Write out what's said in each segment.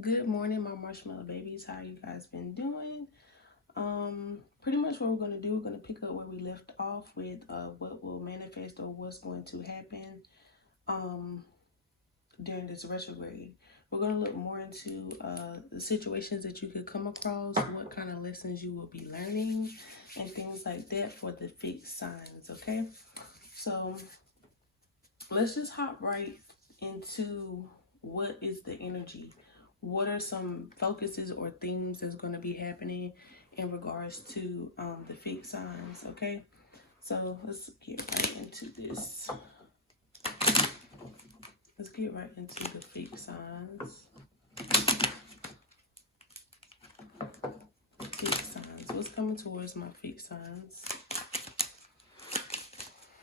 Good morning, my marshmallow babies. How you guys been doing? Pretty much what we're gonna do, we're gonna pick up where we left off with what will manifest or what's going to happen um during this retrograde. We're gonna look more into the situations that you could come across, what kind of lessons you will be learning, and things like that for the fixed signs. Okay, so let's just hop right into what is the energy. What are some focuses or themes that's going to be happening in regards to the fixed signs? Okay, so let's get right into this. Let's get right into the fixed signs. Fixed signs. What's coming towards my fixed signs?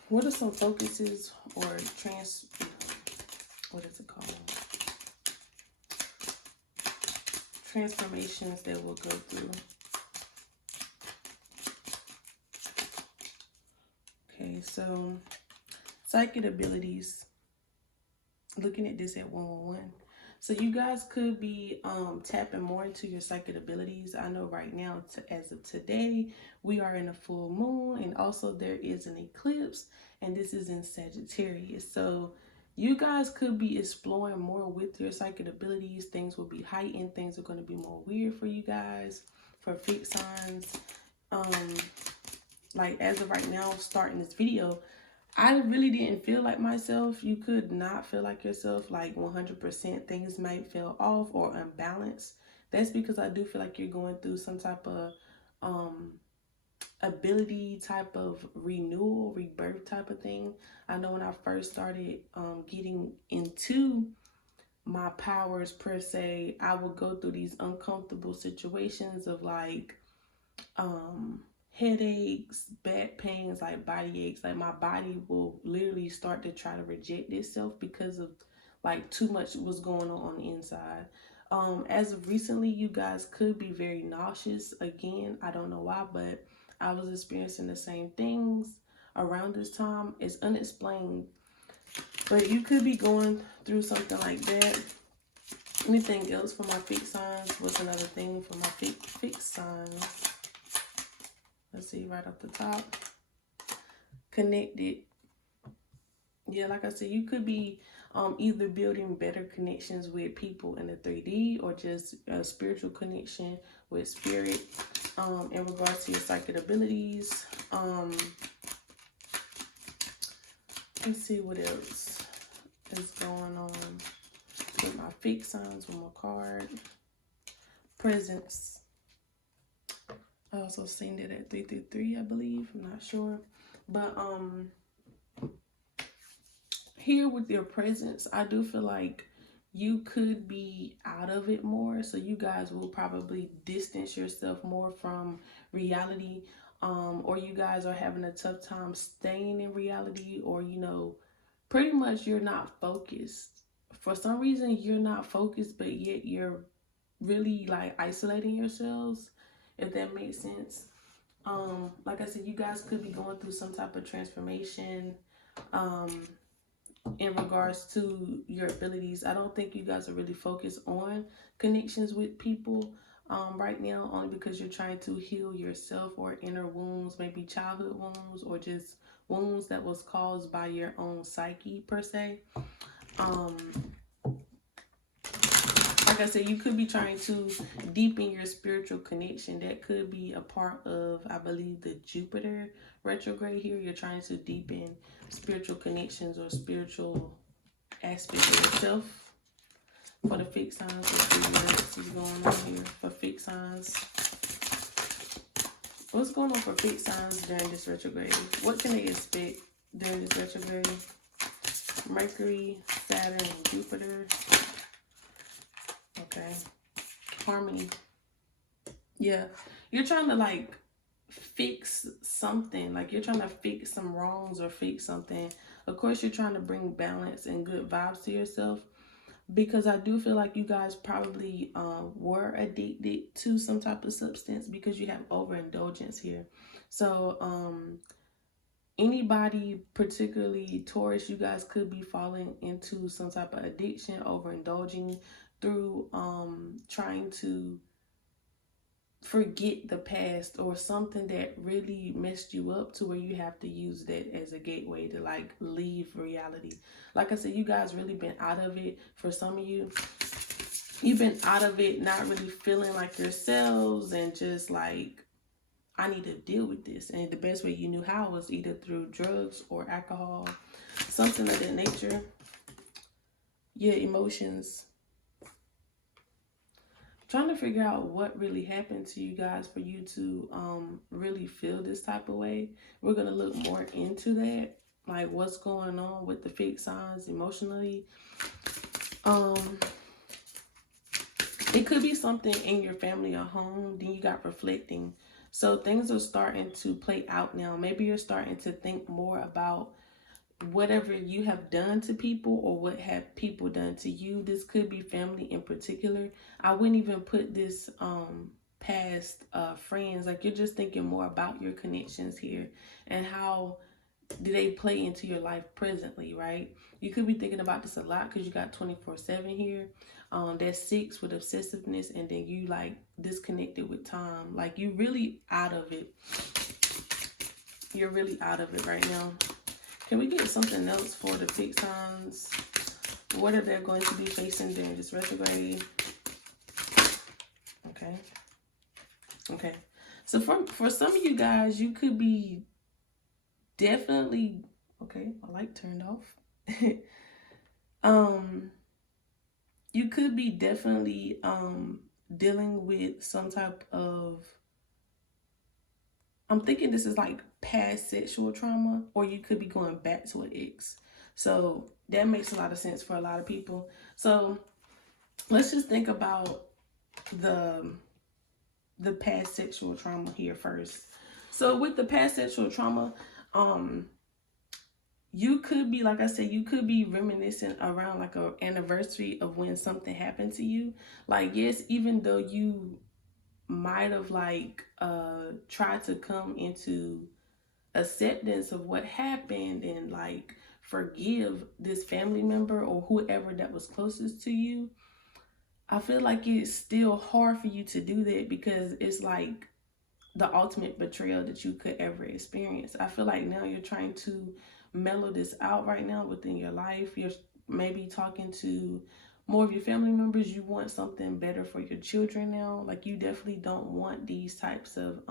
What are some focuses or what is it called? Transformations that we'll go through. Okay, so psychic abilities. Looking at this at 111. So you guys could be tapping more into your psychic abilities. I know right now, as of today, we are in a full moon, and also there is an eclipse, and this is in Sagittarius. So you guys could be exploring more with your psychic abilities. Things will be heightened. Things are going to be more weird for you guys, for fixed signs. Like as of right now, starting this video, I really didn't feel like myself. You could not feel like yourself, like 100%. Things might feel off or unbalanced. That's because I do feel like you're going through some type of ability type of renewal, rebirth type of thing. I know when I first started getting into my powers per se, I would go through these uncomfortable situations of like headaches, back pains, like body aches. Like my body will literally start to try to reject itself because of like too much was going on the inside. As of recently, you guys could be very nauseous. Again, I don't know why, but I was experiencing the same things around this time. It's unexplained, but you could be going through something like that. Anything else for my fixed signs? What's another thing for my fixed signs? Let's see, right off the top. Connected. Yeah, like I said, you could be either building better connections with people in the 3D or just a spiritual connection with spirit in regards to your psychic abilities. Let's see what else is going on with my fixed signs. One more card. Presence. I also seen it at 333, I believe. I'm not sure. But here with your presence, I do feel like you could be out of it more. So you guys will probably distance yourself more from reality. Or you guys are having a tough time staying in reality, or pretty much you're not focused. For some reason you're not focused, but yet you're really like isolating yourselves, if that makes sense. Like I said, you guys could be going through some type of transformation in regards to your abilities. I don't think you guys are really focused on connections with people right now, only because you're trying to heal yourself or inner wounds, maybe childhood wounds or just wounds that was caused by your own psyche per se. Like I said, you could be trying to deepen your spiritual connection. That could be a part of, I believe, the Jupiter retrograde here. You're trying to deepen spiritual connections or spiritual aspects of yourself. For the fixed signs, let's see what else is going on here for fixed signs. What's going on for fixed signs during this retrograde? What can they expect during this retrograde? Mercury, Saturn, and Jupiter. Okay. Harmony. Yeah. You're trying to like fix something. Like you're trying to fix some wrongs or fix something. Of course, you're trying to bring balance and good vibes to yourself, because I do feel like you guys probably were addicted to some type of substance because you have overindulgence here. So anybody, particularly Taurus, you guys could be falling into some type of addiction, overindulging through trying to forget the past or something that really messed you up, to where you have to use that as a gateway to like leave reality. Like I said, you guys really been out of it. For some of you, you've been out of it, not really feeling like yourselves, and just like, I need to deal with this. And the best way you knew how was either through drugs or alcohol, something of that nature. Your emotions. Trying to figure out what really happened to you guys for you to really feel this type of way. We're going to look more into that, like what's going on with the fixed signs emotionally. It could be something in your family or home. Then you got reflecting. So things are starting to play out now. Maybe you're starting to think more about whatever you have done to people, or what have people done to you. This could be family in particular. I wouldn't even put this past friends. Like, you're just thinking more about your connections here, and how do they play into your life presently, right? You could be thinking about this a lot because you got 24/7 here. That's 6 with obsessiveness, and then you like disconnected with time. Like, you really out of it. You're really out of it right now. Can we get something else for the fixed signs? What are they going to be facing during this retrograde? Okay. Okay. So for some of you guys, you could be definitely, okay, my light turned off. You could be definitely dealing with some type of, I'm thinking this is like past sexual trauma, or you could be going back to an ex. So that makes a lot of sense for a lot of people. So let's just think about the past sexual trauma here first. So with the past sexual trauma, you could be, like I said, you could be reminiscing around like an anniversary of when something happened to you. Like, yes, even though you might have like tried to come into acceptance of what happened and like forgive this family member or whoever that was closest to you, I feel like it's still hard for you to do that, because it's like the ultimate betrayal that you could ever experience. I feel like now you're trying to mellow this out right now within your life. You're maybe talking to more of your family members. You want something better for your children now. Like, you definitely don't want these types of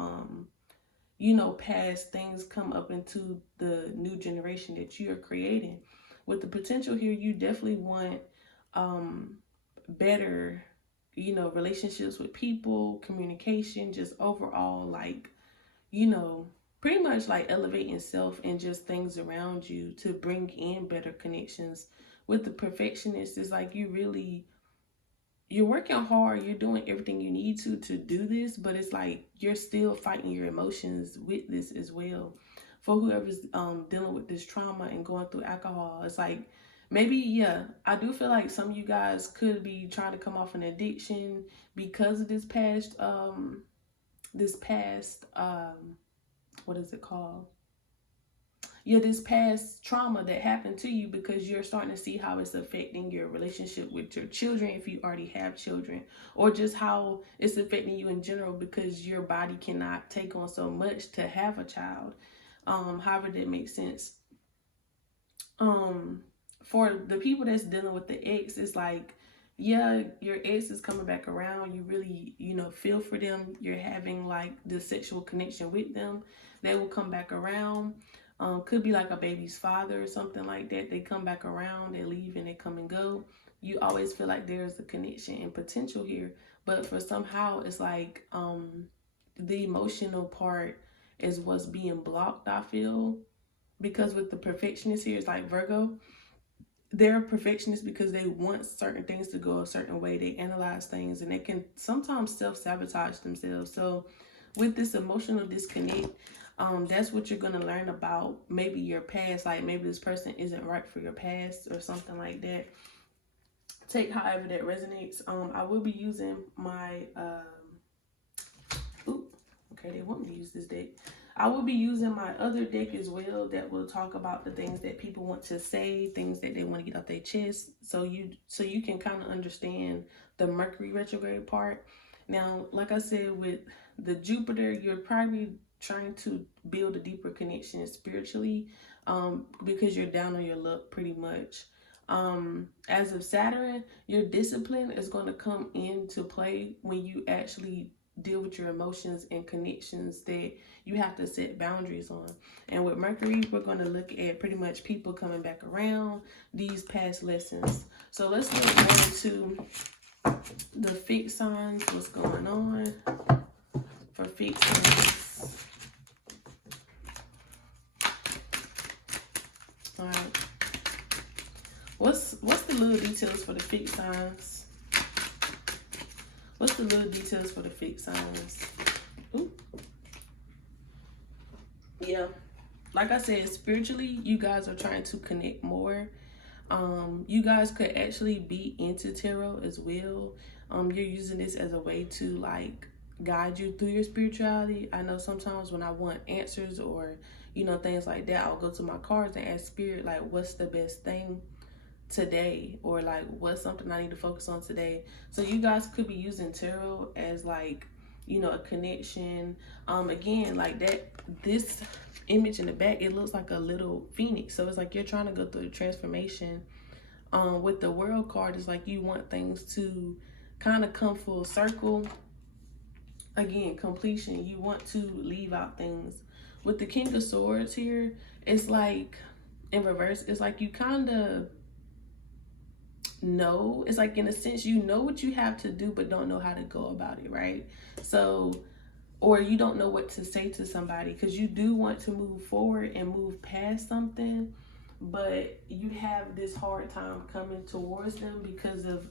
past things come up into the new generation that you're creating. With the potential here, you definitely want better relationships with people, communication, just overall, like, pretty much like elevating self and just things around you to bring in better connections. With the perfectionist, it's like you're working hard, you're doing everything you need to do this, but it's like you're still fighting your emotions with this as well. For whoever's dealing with this trauma and going through alcohol, it's like, maybe, yeah, I do feel like some of you guys could be trying to come off an addiction because of this past what is it called? Yeah, this past trauma that happened to you, because you're starting to see how it's affecting your relationship with your children, if you already have children, or just how it's affecting you in general, because your body cannot take on so much to have a child. However that makes sense. For the people that's dealing with the ex, it's like, yeah, your ex is coming back around. You really, feel for them. You're having like the sexual connection with them. They will come back around. Could be like a baby's father or something like that. They come back around, they leave and they come and go. You always feel like there's a connection and potential here. But for somehow, it's like the emotional part is what's being blocked, I feel. Because with the perfectionist here, it's like Virgo. They're perfectionists because they want certain things to go a certain way. They analyze things and they can sometimes self-sabotage themselves. So with this emotional disconnect, that's what you're going to learn about maybe your past. Like, maybe this person isn't right for your past or something like that. Take however that resonates. I will be using my okay, they want me to use this deck. I will be using my other deck as well that will talk about the things that people want to say, things that they want to get off their chest, so you can kind of understand the Mercury retrograde part. Now, like I said, with the Jupiter, you're probably trying to build a deeper connection spiritually, because you're down on your luck pretty much. As of Saturn, your discipline is going to come into play when you actually deal with your emotions and connections that you have to set boundaries on. And with Mercury, we're going to look at pretty much people coming back around, these past lessons. So let's look into the fixed signs, what's going on for fixed signs. All right. What's the little details for the fixed signs? What's the little details for the fixed signs? Ooh. Yeah. Like I said, spiritually, you guys are trying to connect more. You guys could actually be into tarot as well. You're using this as a way to like guide you through your spirituality. I know sometimes when I want answers or things like that, I'll go to my cards and ask spirit like, what's the best thing today, or like what's something I need to focus on today. So you guys could be using tarot as like a connection. Again, like that, this image in the back, it looks like a little phoenix, so it's like you're trying to go through the transformation. With the world card, it's like you want things to kind of come full circle. Again, completion. You want to leave out things. With the King of Swords here, it's like in reverse, it's like you kind of know, it's like in a sense you know what you have to do but don't know how to go about it, right? So, or you don't know what to say to somebody because you do want to move forward and move past something, but you have this hard time coming towards them because of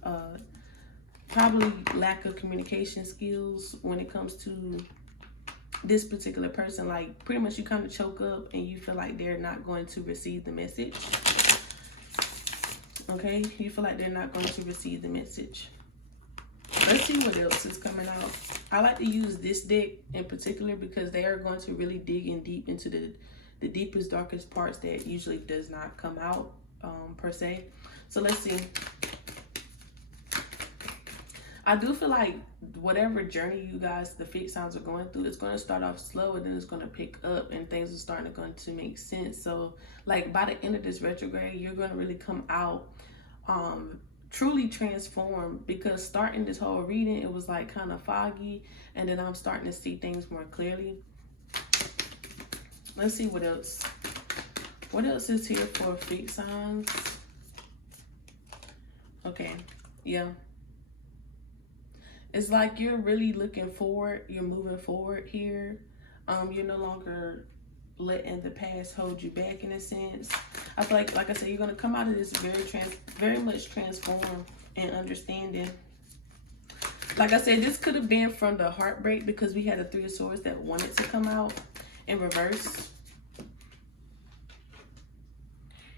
probably lack of communication skills when it comes to this particular person. Like pretty much you kind of choke up and you feel like they're not going to receive the message. Okay, you feel like they're not going to receive the message. Let's see what else is coming out. I like to use this deck in particular because they are going to really dig in deep into the deepest, darkest parts that usually does not come out per se. So let's see. I do feel like whatever journey you guys, the fixed signs, are going through, it's going to start off slow and then it's going to pick up and things are starting to make sense. So like by the end of this retrograde, you're going to really come out truly transformed, because starting this whole reading, it was like kind of foggy, and then I'm starting to see things more clearly. Let's see what else. What else is here for fixed signs? Okay, yeah. It's like you're really looking forward. You're moving forward here. You're no longer letting the past hold you back in a sense. I feel like I said, you're gonna come out of this very much transformed and understanding. Like I said, this could have been from the heartbreak because we had a Three of Swords that wanted to come out in reverse.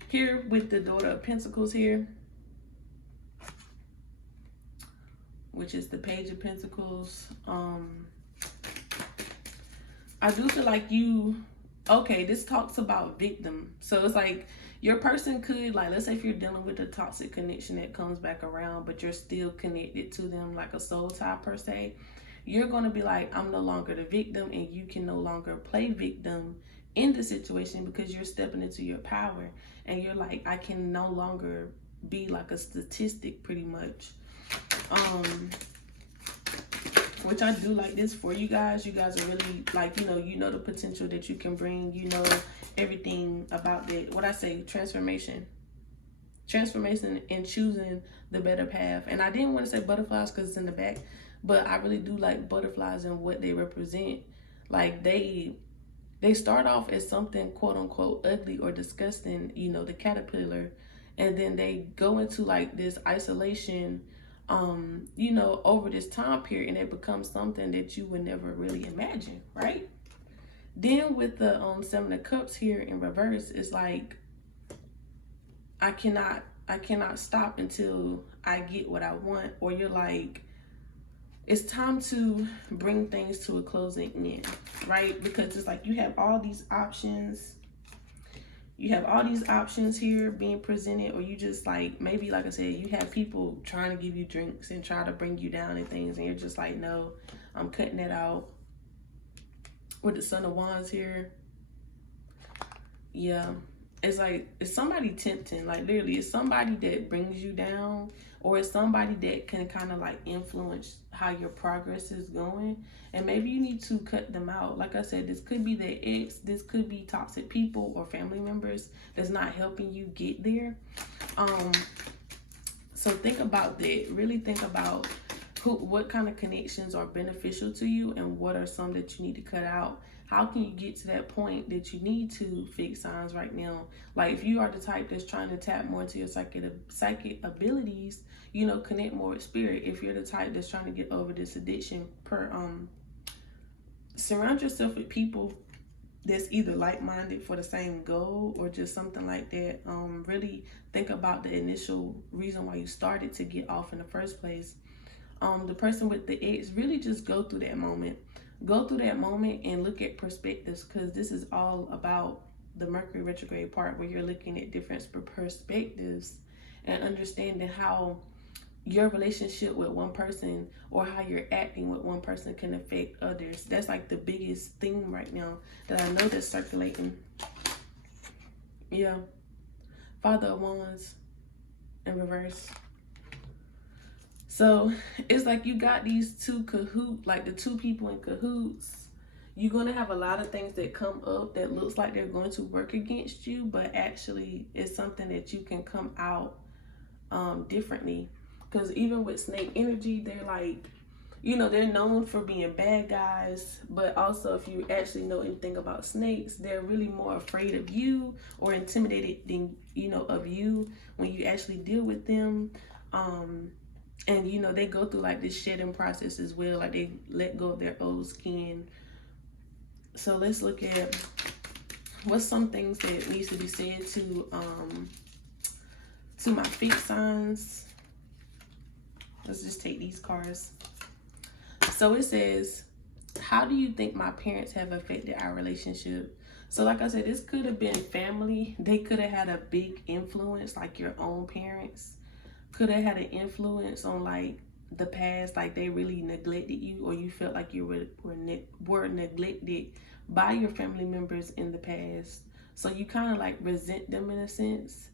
Here with the Daughter of Pentacles here, which is the Page of Pentacles. I do feel like okay, this talks about victim. So it's like your person could, like, let's say if you're dealing with a toxic connection that comes back around, but you're still connected to them like a soul tie per se, you're going to be like, I'm no longer the victim, and you can no longer play victim in the situation because you're stepping into your power. And you're like, I can no longer be like a statistic pretty much. Which I do like this for you guys. You guys are really like, you know the potential that you can bring, everything about that. What I say, transformation and choosing the better path. And I didn't want to say butterflies because it's in the back, but I really do like butterflies and what they represent. Like they start off as something quote unquote ugly or disgusting, the caterpillar, and then they go into like this isolation over this time period, and it becomes something that you would never really imagine, right? Then with the Seven of Cups here in reverse, it's like I cannot stop until I get what I want. Or you're like, it's time to bring things to a closing end, right? Because it's like you have all these options. You have all these options here being presented, or you just like, maybe like I said, you have people trying to give you drinks and try to bring you down and things, and you're just like, no, I'm cutting that out. With the Son of Wands here, yeah, it's like, it's somebody tempting, like literally it's somebody that brings you down, or it's somebody that can kind of like influence how your progress is going, and maybe you need to cut them out. Like I said, this could be their ex, this could be toxic people or family members that's not helping you get there. So think about that. Really think about what kind of connections are beneficial to you, and what are some that you need to cut out. How can you get to that point that you need to fix signs right now? Like if you are the type that's trying to tap more into your psychic abilities, you know, connect more with spirit. If you're the type that's trying to get over this addiction, surround yourself with people that's either like-minded for the same goal or just something like that. Really think about the initial reason why you started to get off in the first place. The person with the ex, really just go through that moment. Go through that moment and look at perspectives, because this is all about the Mercury retrograde part, where you're looking at different perspectives and understanding how your relationship with one person, or how you're acting with one person, can affect others. That's like the biggest theme right now that I know that's circulating. Yeah. Father of Wands in reverse. So it's like you got these two like the two people in cahoots. You're going to have a lot of things that come up that looks like they're going to work against you, but actually it's something that you can come out differently. Because even with snake energy, they're like, you know, they're known for being bad guys, but also if you actually know anything about snakes, they're really more afraid of you or intimidated than, you know, of you when you actually deal with them. And, you know, they go through like this shedding process as well. Like they let go of their old skin. So let's look at what's some things that needs to be said to my fixed signs. Let's just take these cards. So it says, how do you think my parents have affected our relationship? So like I said, this could have been family. They could have had a big influence, like your own parents. Could have had an influence on like the past, like they really neglected you, or you felt like you were neglected by your family members in the past. So you kind of like resent them in a sense.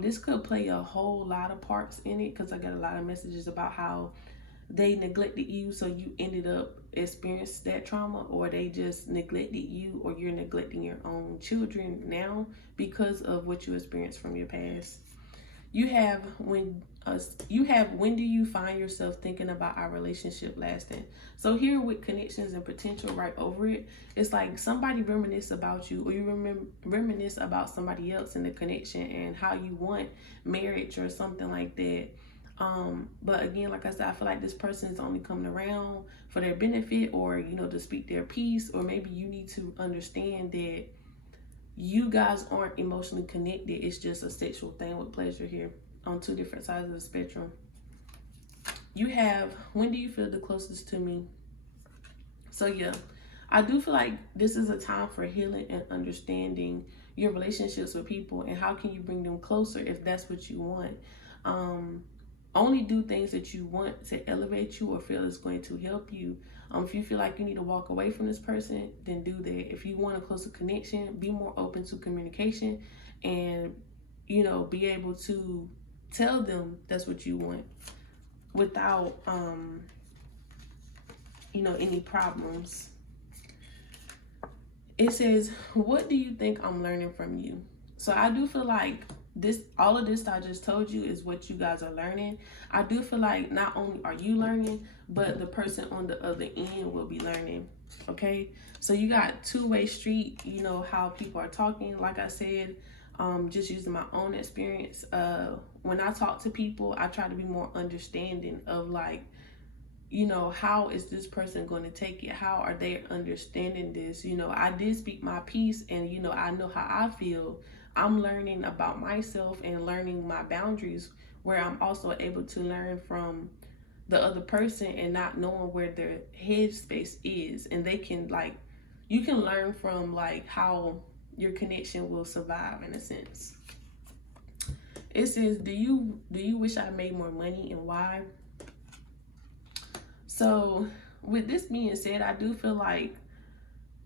This could play a whole lot of parts in it, because I got a lot of messages about how they neglected you, so you ended up experiencing that trauma, or they just neglected you, or you're neglecting your own children now because of what you experienced from your past. You have when do you find yourself thinking about our relationship lasting? So here with connections and potential right over it, it's like somebody reminisce about you, or you reminisce about somebody else in the connection and how you want marriage or something like that. But again, like I said, I feel like this person is only coming around for their benefit, or, you know, to speak their piece, or maybe you need to understand that you guys aren't emotionally connected. It's just a sexual thing with pleasure here on two different sides of the spectrum. You have, when do you feel the closest to me? So yeah, I do feel like this is a time for healing and understanding your relationships with people, and how can you bring them closer if that's what you want. Only do things that you want to elevate you or feel is going to help you. If you feel like you need to walk away from this person, then do that. If you want a closer connection, be more open to communication, and, you know, be able to tell them that's what you want without, you know, any problems. It says, what do you think I'm learning from you? So I do feel like all of this I just told you is what you guys are learning. I do feel like not only are you learning, but the person on the other end will be learning. Okay, so you got two-way street, you know, how people are talking. Like I said, just using my own experience, when I talk to people, I try to be more understanding of, like, you know, how is this person going to take it? How are they understanding this? You know, I did speak my piece, and, you know, I know how I feel. I'm learning about myself and learning my boundaries, where I'm also able to learn from the other person and not knowing where their headspace is, and they can like, you can learn from like how your connection will survive in a sense. It says, do you wish I made more money, and why? So with this being said, I do feel like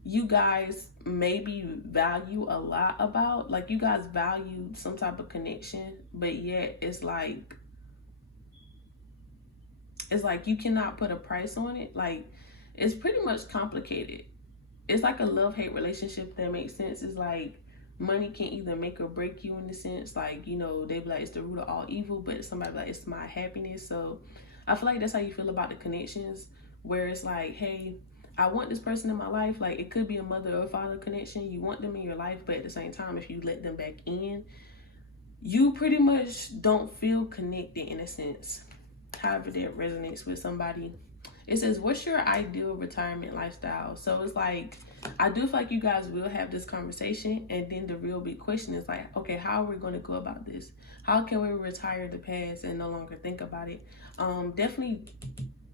you guys maybe value a lot about, like, you guys value some type of connection, but yet it's like you cannot put a price on it. Like, it's pretty much complicated. It's like a love-hate relationship, if that makes sense. It's like money can either make or break you in the sense, like, you know, they be like, it's the root of all evil, but somebody like, it's my happiness. So I feel like that's how you feel about the connections, where it's like, hey, I want this person in my life. Like, it could be a mother or father connection. You want them in your life, but at the same time, if you let them back in, you pretty much don't feel connected in a sense. However that resonates with somebody. It says, what's your ideal retirement lifestyle? So it's like, I do feel like you guys will have this conversation, and then the real big question is like, okay, how are we going to go about this? How can we retire the past and no longer think about it? Definitely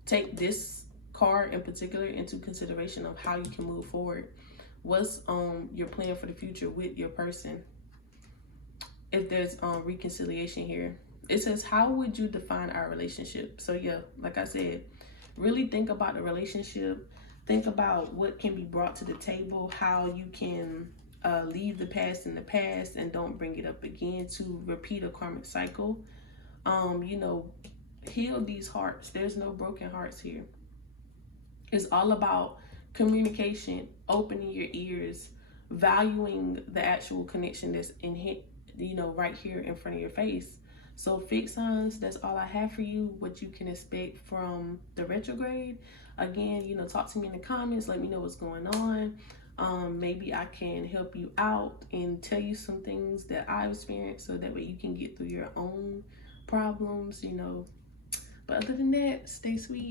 take this card in particular into consideration of how you can move forward. What's your plan for the future with your person? If there's reconciliation here. It says, how would you define our relationship? So yeah, like I said, really think about the relationship. Think about what can be brought to the table, how you can leave the past in the past and don't bring it up again to repeat a karmic cycle. You know, heal these hearts. There's no broken hearts here. It's all about communication, opening your ears, valuing the actual connection that's right here in front of your face. So fixed signs, that's all I have for you, what you can expect from the retrograde. Again, talk to me in the comments, let me know what's going on. Maybe I can help you out and tell you some things that I've experienced, so that way you can get through your own problems, But other than that, stay sweet.